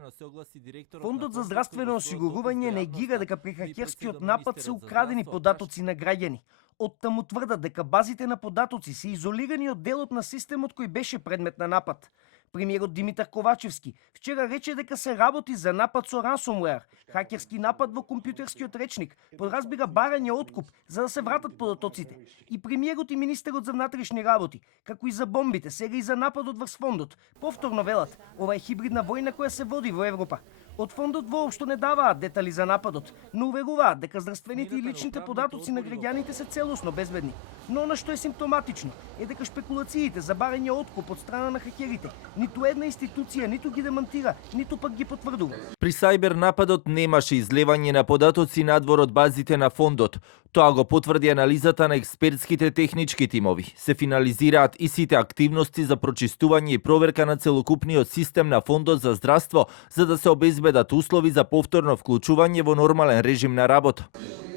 Фондот за здравствено осигурување негира дека при хакерскиот напад се украдени податоци на граѓани. Оттаму тврдат дека базите на податоци се изолирани од делот на системот кој беше предмет на напад. Премиерот Димитар Ковачевски вчера рече дека се работи за напад со ransomware, хакерски напад во компјутерскиот речник, подразбира барање откуп за да се вратат податоците. И премиерот и министерот за внатрешни работи, како и за бомбите, сега и за нападот врз фондот, повторно велат, ова е хибридна војна која се води во Европа. Од фондот воопшто не даваат детали за нападот, но уверуваат дека здравствените и личните податоци на граѓаните се целосно безбедни. Но она што е симптоматично е дека шпекулациите за барање откуп од страна на хакерите ниту една институција ниту ги демантира, ниту пак ги потврдува. При сајбер нападот немаше излевање на податоци надвор од базите на фондот. Тоа го потврди анализата на експертските технички тимови. Се финализираат и сите активности за прочистување и проверка на целокупниот систем на фондот за здравство, за да се обезбедат услови за повторно вклучување во нормален режим на работа.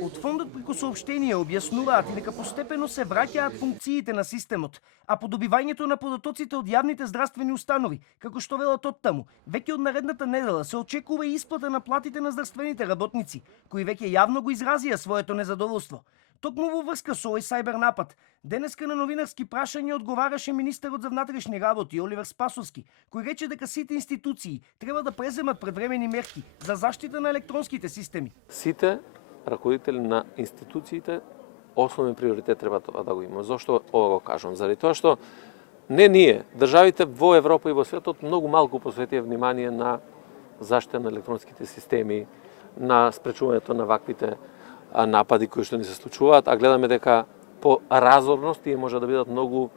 Од фондот преку соопштенија објаснуваат и дека постепено се враќаат функциите на системот, а по добивањето на податоците од јавните здравствени установи, како што велат оттаму, веќе од наредната недела се очекува и исплата на платите на здравствените работници, кои веќе јавно го изразија своето незадоволство. Токму во врска со овој сајбер напад, денеска на новинарски прашања одговараше министерот за внатрешни работи Оливер Спасовски, кој рече дека сите институции треба да преземат предвремени мерки за заштита на електронските системи. Сите раководители на институциите основен приоритет треба тоа да го има. Зошто ова го кажам? Заради тоа што не ние, државите во Европа и во светот многу малку посветија внимание на заштита на електронските системи, на спречувањето на ваквите напади кои што ни се случуваат, а гледаме дека по разорност тие може да бидат многу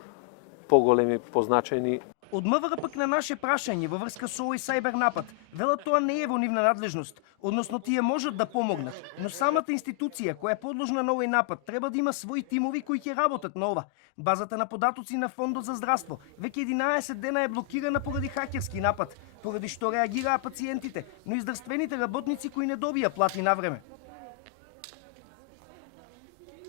поголеми, позначени. Од МВР пак на наше прашање во врска со овој сајбер напад, велат тоа не е во нивна надлежност, односно тие можат да помогнат, но самата институција која е подложна на овој напад треба да има своји тимови кои ќе работат на ова. Базата на податоци на Фондот за здравство веќе 11 дена е блокирана поради хакерски напад, поради што реагираа пациентите, но и здравствените работници кои не добија плати на време.